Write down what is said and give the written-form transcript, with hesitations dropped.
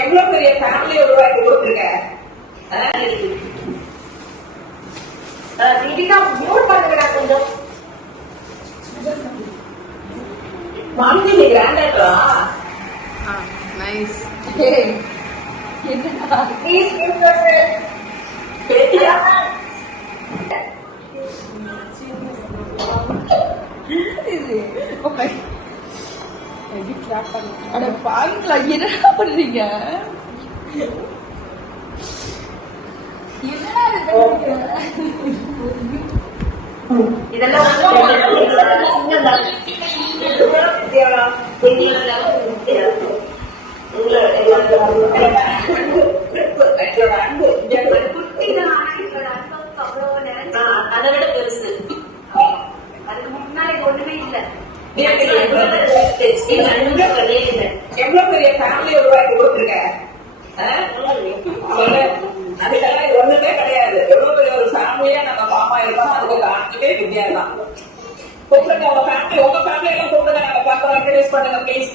எவ்வளவு பெரிய ஃபேமிலியை உருவாக்கி கொடுத்துருக்க. கொஞ்சம் மாமி நீ கிராண்டா. நைஸ். அட பாருங்களா, என்ன பண்றீங்க? அதை விட பெருசு. அதுக்கு முன்னாடி ஒண்ணுமே இல்ல. எவ்வளவு பெரிய ஃபேமிலியை உருவாக்கி கொடுத்துருக்க. அதுக்கெல்லாம் இது ஒண்ணுமே கிடையாது. எவ்வளவு பெரிய ஒரு ஃபேமிலியா நம்ம பாப்பா இருக்கோம். அதுக்கு காரணமே வித்யா தான். கூப்பிடுங்க உங்க ஃபேமிலி, உங்க ஃபேமிலி எல்லாம் கூப்பிடுங்க. நாங்க பார்க்கலாம். இன்ட்ரடியூஸ் பண்ணுங்க ப்ளீஸ்.